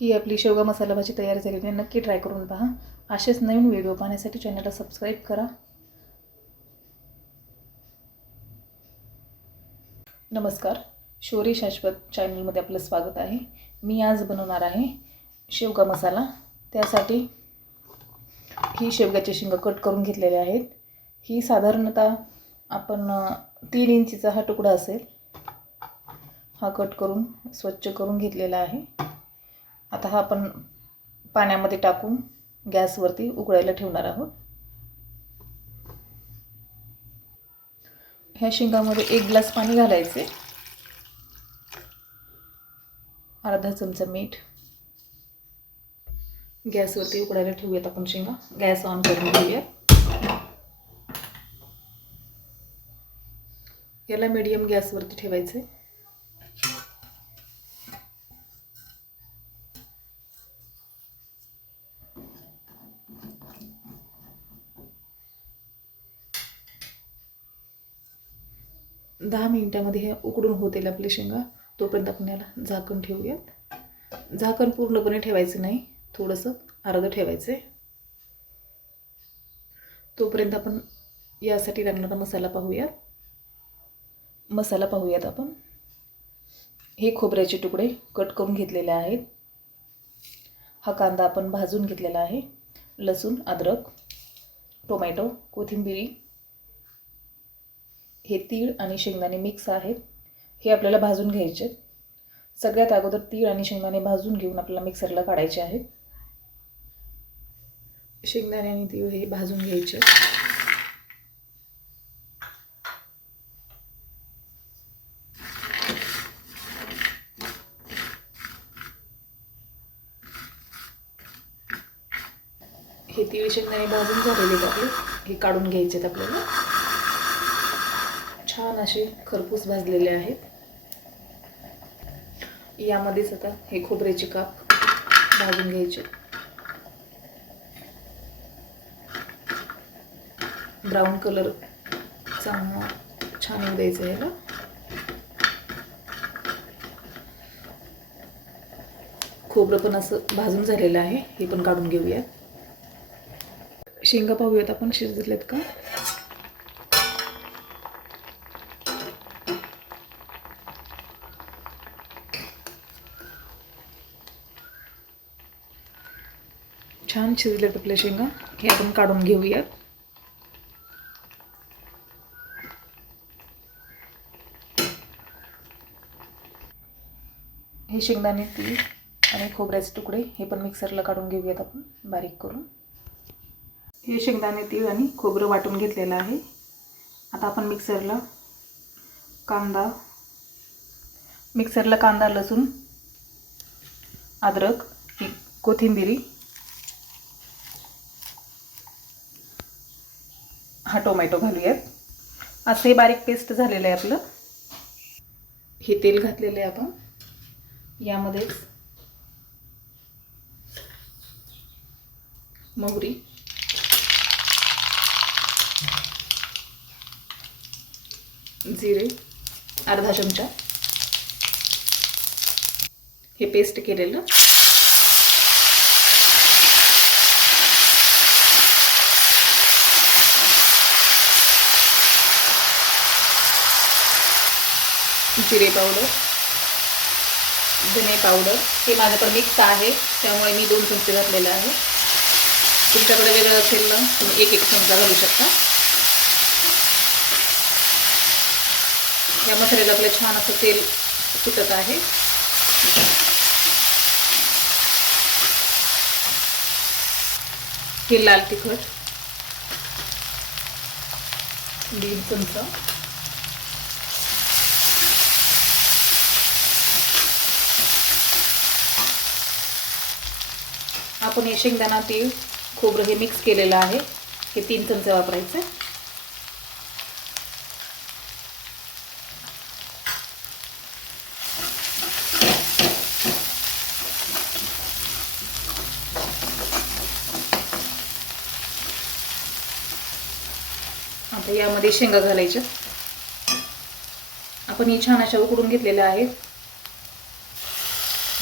ही आपली शेवगा मसाला भाजी तयार झालेली आहे. नक्की ट्राय करून पहा. असेच नवीन व्हिडिओ पाहण्यासाठी चॅनलला सबस्क्राईब करा. नमस्कार. शौरी शाश्वत चॅनलमध्ये आपलं स्वागत आहे. मी आज बनवणार आहे शेवगा मसाला. त्यासाठी ही शेवग्याची शेंगा कट करून घेतलेले आहेत. ही साधारणतः आपण तीन इंचीचा हा तुकडा असेल. हा कट करून स्वच्छ करून घेतलेला आहे. आता हा आपण पाण्यामध्ये टाकून गॅसवरती उकळायला ठेवणार आहोत. ह्या शेंगामध्ये एक ग्लास पाणी घालायचे. अर्धा चमचा मीठ. गॅसवरती उकडायला ठेवूयात आपण शेंगा. गॅस ऑन करून घेऊयात याला मीडियम गॅसवरती ठेवायचे. दहा मिनिटामध्ये हे उकडून होतील आपले शेंगा. तोपर्यंत आपण याला झाकण ठेवूयात. झाकण पूर्णपणे ठेवायचं नाही. थोडंसं अर्धं ठेवायचं आहे तोपर्यंत आपण यासाठी लागणारा मसाला पाहूयात. मसाला पाहूयात आपण. हे खोबऱ्याचे तुकडे कट करून घेतलेले आहेत. हा कांदा आपण भाजून घेतलेला आहे. लसूण अद्रक टोमॅटो कोथिंबिरी हे तीळ आणि शेंगदाणे मिक्स आहेत. हे आपल्याला भाजून घ्यायचे सगळ्यात अगोदर तीळ आणि शेंगदाणे भाजून घेऊन आपल्याला मिक्सरला काढायचे आहेत. शेंगदाणे आणि तीळ हे भाजून घ्यायचे हे तीळ शेंगदाणे भाजून झालेले आहेत आपले. हे काढून घ्यायचे आहेत आपल्याला. छान असे खरपूस भाजलेले आहेत. यामध्येच आता हे खोबऱ्याचे काप भाजून घ्यायचे. ब्राऊन कलर चांगला छान येऊ द्यायचा आहे याला. खोबरं पण असं भाजून झालेलं आहे हे पण काढून घेऊयात. शेंगा पाहूयात आपण शिजलेत का? छान शिजलेत आपल्या शेंगा. हे आपण काढून घेऊयात. हे शेंगदाणे तीळ आणि खोबऱ्याचे तुकडे हे पण मिक्सरला काढून घेऊयात आपण. बारीक करून. हे शेंगदाणे तीळ आणि खोबरं वाटून घेतलेलं आहे. आता आपण मिक्सरला कांदा मिक्सरला कांदा लसूण अद्रक ही कोथिंबिरी हा टोमॅटो घालूयात. असंही बारीक पेस्ट झालेलं आहे आपलं. हे तेल घातलेलं आहे आपण. यामध्येच मोहरी. जिरे. अर्धा चमचा. हे पेस्ट केलेलं. जिरे पावडर धने पावडर हे माझ्याकडे मिक्स आहे त्यामुळे मी दोन चमचे घातलेले आहे. तुमच्याकडे वेगळं असेल ना तुम्ही एक एक चमचा घालू शकता. या मसाल्याला आपलं छान असं तेल सुटत आहे. हे लाल तिखट. दीड चमचा. आपण हे शेंगदाणा तीळ खोबरं हे मिक्स केलेलं आहे. हे तीन चमचे वापरायचे. आता यामध्ये शेंगा घालायच्या. आपण ही छान अशा उकडून घेतलेल्या आहेत.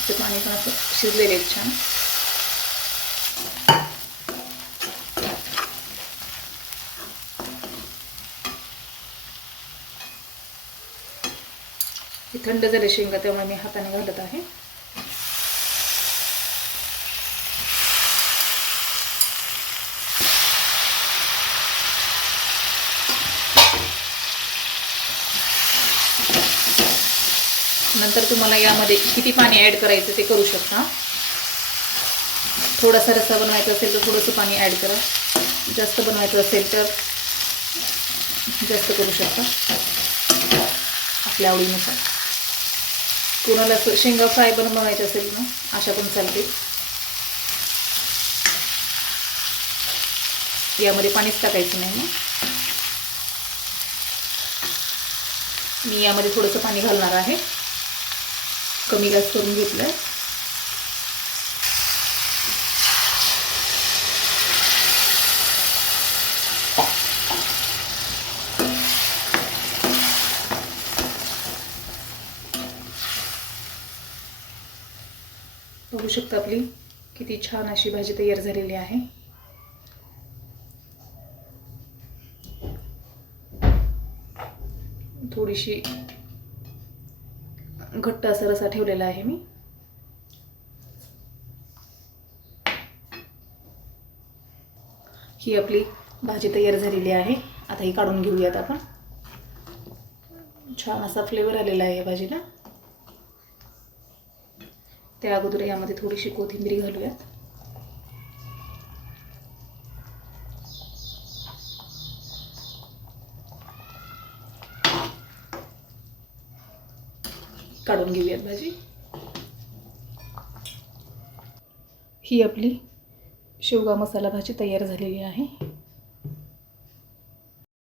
ते पाणी पण असं शिजलेले आहेत छान. ही थंड झाले शेंगा त्यामुळे मी हाताने घालत आहे. नंतर तुम्हाला यामध्ये किती पाणी ॲड करायचं ते करू शकता. थोडासा रस्सा बनवायचा असेल तर थोडंसं पाणी ॲड करा. जास्त बनवायचं असेल तर जास्त करू शकता. आपल्या आवडीनुसार. कोणाला असं शेंगा फ्राय पण बनवायचे असेल ना अशा पण चालते यामध्ये पाणीच टाकायचं नाही ना. मी यामध्ये थोडंसं पाणी घालणार आहे. कमी गॅस करून घेतलं आहे बघू शकता आपली. किती छान अशी भाजी तयार झालेली आहे. थोडीशी घट्ट असा रसा ठेवलेला आहे मी. ही आपली भाजी तयार झालेली आहे. आता ही काढून घेऊयात आपण. छान असा फ्लेवर आलेला आहे भाजीला. त्या अगोदर यामध्ये थोडीशी कोथिंबीर घालूयात काढून घेऊयात भाजी. ही आपली शेवगा मसाला भाजी तयार झालेली आहे.